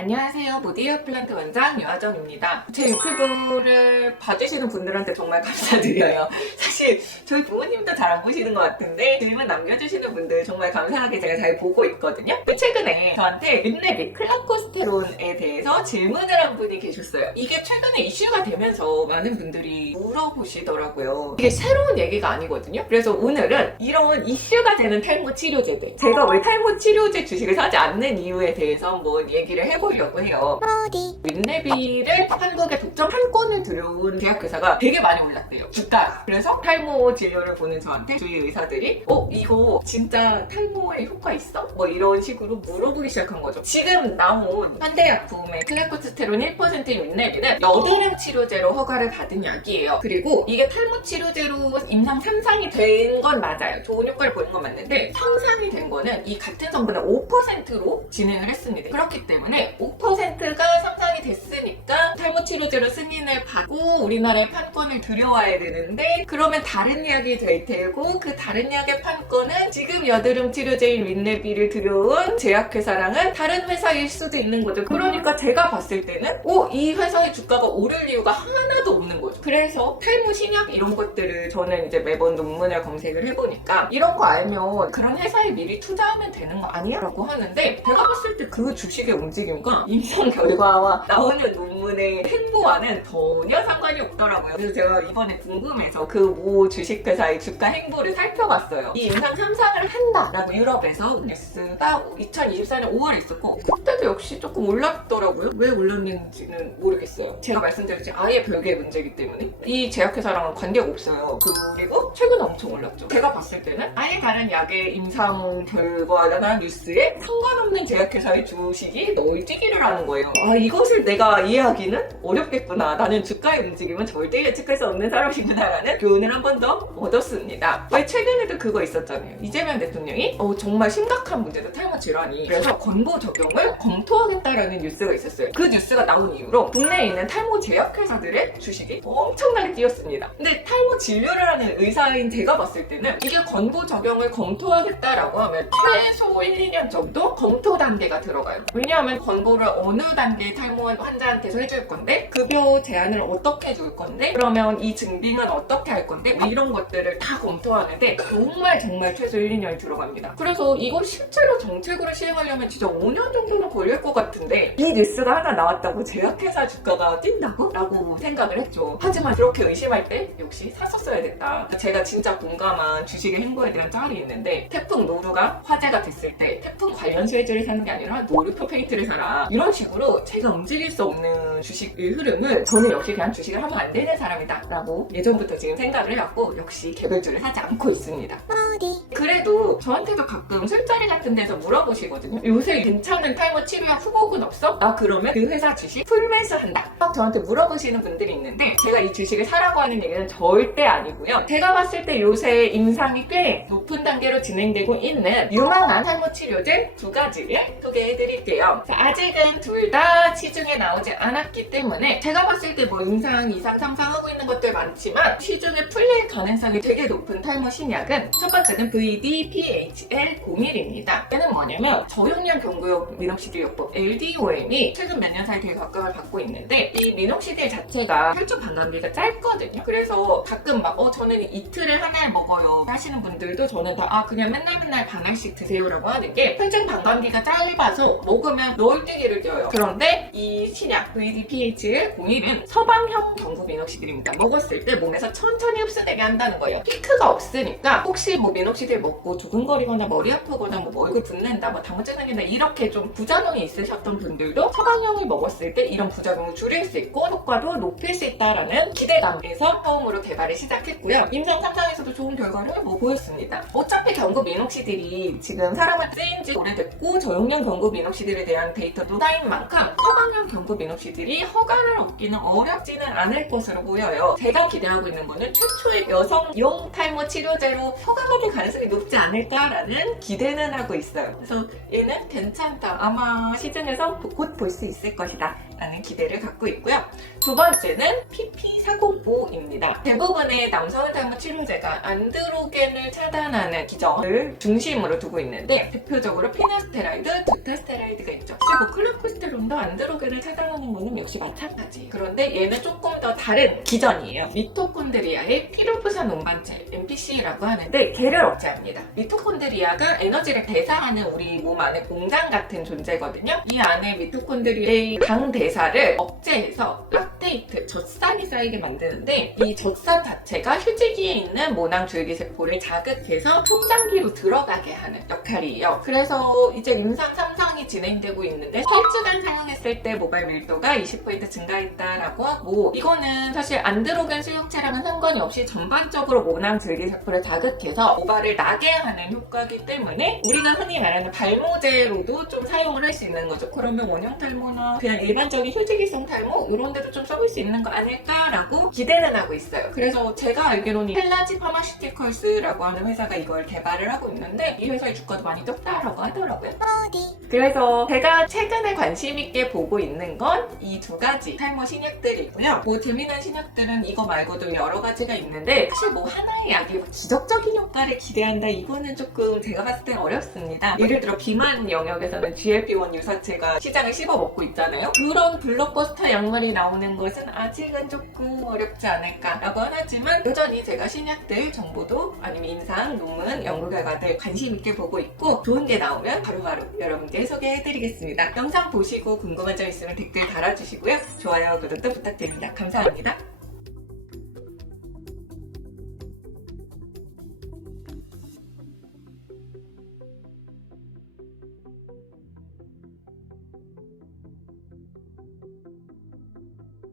안녕하세요. 모디어 플란트 원장 유아정입니다. 제 유튜브를 봐주시는 분들한테 정말 감사드려요. 사실 저희 부모님도 잘 안 보시는 것 같은데 질문 남겨주시는 분들 정말 감사하게 제가 잘 보고 있거든요. 최근에 저한테 린네비 클라코스테론에 대해서 질문을 한 분이 계셨어요. 이게 최근에 이슈가 되면서 많은 분들이 물어보시더라고요. 이게 새로운 얘기가 아니거든요. 그래서 오늘은 이런 이슈가 되는 탈모 치료제들, 제가 왜 탈모 치료제 주식을 사지 않는 이유에 대해서 한번 얘기를 해보려고 해요. 린네비를 한국에 독점 한 건을 들여온 제약회사가 되게 많이 올랐대요, 주가. 그래서 탈모 진료를 보는 저한테 주위 의사들이 이거 진짜 탈모에 효과 있어? 뭐 이런 식으로 물어보기 시작한 거죠. 지금 나온 현대약품의 클라코스테론 1%인 린네비는 여드름 치료제로 허가를 받은 약이에요. 그리고 이게 탈모 치료제로 임상 3상이 된 건 맞아요. 좋은 효과를 보는 건 맞는데 3상이 된 거는 이 같은 성분을 5%로 진행을 했습니다. 그렇기 때문에 5%가 3상이 됐으니까 탈모 치료제로 승인을 받고 우리나라에 판권을 들여와야 되는데, 그러면 다른 약이 될 테고 그 다른 약의 판권은 지금 여드름 치료제인 린네비를 들여온 제약회사랑은 다른 회사일 수도 있는 거죠. 그러니까 제가 봤을 때는 이 회사의 주가가 오를 이유가 하나도 없는 거죠. 그래서 탈모 신약 이런 것들을 저는 이제 매번 논문을 검색을 해보니까 이런 거 알면 그런 회사에 미리 투자하면 되는 거 아니야? 라고 하는데, 제가 봤을 때 그 주식의 움직임과 임상 결과와 나오는 논문의 행보와는 전혀 상관이 없더라고요. 그래서 제가 이번에 궁금해서 그 모 주식회사의 주가 행보를 살펴봤어요. 이 임상 3상을 한다라고 유럽에서 뉴스가 2024년 5월에 있었고, 그때도 역시 조금 올랐더라고요. 왜 올랐는지는 모르겠어요. 제가 말씀드렸지 아예 별개의 문제이기 때문에 이 제약회사랑은 관계가 없어요. 그리고 최근에 엄청 올랐죠. 제가 봤을 때는 아예 다른 약의 임상 결과나 뉴스에 상관없는 제약회사의 주식이 널뛰기를 하는 거예요. 이것을 내가 이해하기는 어렵겠구나. 나는 주가의 움직임은 절대 예측할 수 없는 사람이구나라는 교훈을 한 번 더 얻었습니다. 왜 최근에도 그거 있었잖아요. 이재명 대통령이 정말 심각한 문제다, 탈모 질환이. 그래서 권고 적용을 검토하겠다라는 뉴스가 있었어요. 그 뉴스가 나온 이후로 국내에 있는 탈모 제약회사들의 주식이 엄청나게 뛰었습니다. 근데 탈모 진료를 하는 의사인 제가 봤을 때는 이게 권고 적용을 검토하겠다라고 하면 최소 1, 2년 정도 검토 단계가 들어가요. 왜냐하면 권고를 어느 단계의 탈모 환자한테서 해줄 건데, 급여 제한을 어떻게 해줄 건데, 그러면 이 증빙은 어떻게 할 건데, 뭐 이런 것들을 다 검토하는데 정말 최소 1, 2년이 들어갑니다. 그래서 이걸 실제로 정책으로 시행하려면 진짜 5년 정도는 걸릴 것 같은데, 이 뉴스가 하나 나왔다고 제약회사 주가가 뛴다고? 라고 생각을 했죠. 하지만 그렇게 의심할 때 역시 샀었어야 됐다. 제가 진짜 공감한 주식의 행보에 대한 짤이 있는데, 태풍 노루가 화제가 됐을 때 태풍 관련 수혜주를 사는 게 아니라 노루표 페인트를 사라, 이런 식으로 제가 움직일 수 없는 주식의 흐름을 저는 역시 그냥 주식을 하면 안 되는 사람이다 라고 예전부터 지금 생각을 해왔고, 역시 개별주를 사지 않고 있습니다. 그래도 저한테도 가끔 술자리 같은 데서 물어보시거든요. 요새 괜찮은 탈모 치료약 후보군 없어? 그러면 그 회사 주식 풀매수한다. 저한테 물어보시는 분들이 있는데, 제가 이 주식을 사라고 하는 얘기는 절대 아니고요. 제가 봤을 때 요새 임상이 꽤 높은 단계로 진행되고 있는 유망한 탈모 치료제 2가지를 소개해드릴게요. 아직은 둘 다 시중에 나오지 않았기 때문에 제가 봤을 때 뭐 임상, 2상, 3상 하고 있는 것들 많지만 시중에 풀릴 가능성이 되게 높은 탈모 신약은 첫 번째는 VD-PHL01입니다. 얘는 뭐냐면 저용량 경구용 미녹시딜요법 LDOM이 최근 몇 년 사이 되게 각광을 받고 있는데, 이 미녹시딜 자체가 혈중 반감기가 짧거든요. 그래서 가끔 저는 이틀에 하나를 먹어요 하시는 분들도 저는 다 그냥 맨날 반알씩 드세요라고 하는 게, 혈중 반감기가 짧아서 먹으면 널뛰기를 뛰어요. 그런데 이 신약 VD-PHL01은 서방형 경구 미녹시딜입니다. 먹었을 때 몸에서 천천히 흡수되게 한다는 거예요. 피크가 없으니까 혹시 미녹시딜 먹고 두근거리거나 머리 아프거나 얼굴 붓는다, 당뇨증 생긴다, 이렇게 좀 부작용이 있으셨던 분들도 서방형을 먹었을 때 이런 부작용을 줄일 수 있고 효과도 높일 수 있다라는 기대감에서 처음으로 개발을 시작했고요. 임상 3상에서도 좋은 결과를 보였습니다. 어차피 경구 미녹시딜이 지금 사람을 쓰인 지 오래됐고 저용량 경구 미녹시딜에 대한 데이터도 쌓인 만큼 서방형 경구 미녹시딜이 허가를 얻기는 어렵지는 않을 것으로 보여요. 제가 기대하고 있는 거는 최초의 여성용 탈모 치료제로 허가가 될 성공일 가능성이 높지 않을까라는 기대는 하고 있어요. 그래서 얘는 괜찮다. 아마 시즌에서 곧 볼 수 있을 것이다. 라는 기대를 갖고 있고요. 두 번째는 PP405입니다. 대부분의 남성을 탈모 치료제가 안드로겐을 차단하는 기전을 중심으로 두고 있는데 대표적으로 피나스테라이드, 두타스테라이드가 있죠. 그리고 클라코스테론도 안드로겐을 차단하는 거는 역시 마찬가지. 그런데 얘는 조금 더 다른 기전이에요. 미토콘드리아의 피로부산 운반체 MPC라고 하는데 걔를 억제합니다. 미토콘드리아가 에너지를 대사하는 우리 몸 안에 공장 같은 존재거든요. 이 안에 미토콘드리아의 당 대사를 억제해서 락테이트, 젖산이 쌓이게 만드는데 이 젖산 자체가 휴지기에 있는 모낭 줄기세포를 자극해서 총장기로 들어가게 하는 역할이에요. 그래서 이제 임상 3상이 진행되고 있는데 8주간 사용했을 때 모발 밀도가 20% 증가했다라고 하고 이거는 사실 안드로겐 수용체랑은 상관이 없이 전반적으로 모낭 줄기세포를 자극해서 모발을 나게 하는 효과이기 때문에 우리가 흔히 말하는 발모제로도 좀 사용을 할 수 있는 거죠. 그러면 원형 탈모나 그냥 일반적인 휴지기성 탈모 이런 데도 좀 써볼 수 있는 거 아닐까라고 기대는 하고 있어요. 그래서 제가 알기로는 헬라지 파마시티컬스라고 하는 회사가 이걸 개발을 하고 있는데 이 회사의 주가도 많이 떴다라고 하더라고요. 그래서 제가 최근에 관심 있게 보고 있는 건 이 두 가지 탈모 신약들이고요. 뭐 재미난 신약들은 이거 말고도 여러 가지가 있는데 사실 뭐 하나의 약이 기적적인 효과를 기대한다 이거는 조금 제가 봤을 땐 어렵습니다. 예를 들어 비만 영역에서는 GLP-1 유사체가 시장을 씹어먹고 있잖아요. 그런 블록버스터 약물이 나오는 것은 아직은 조금 어렵지 않을까라고 하지만 여전히 제가 신약들 정보도 아니면 인상, 논문, 연구 결과들 관심 있게 보고 있고 좋은 게 나오면 바로바로 여러분께 소개해드리겠습니다. 영상 보시고 궁금한 점 있으면 댓글 달아주시고요. 좋아요, 구독도 부탁드립니다. 감사합니다.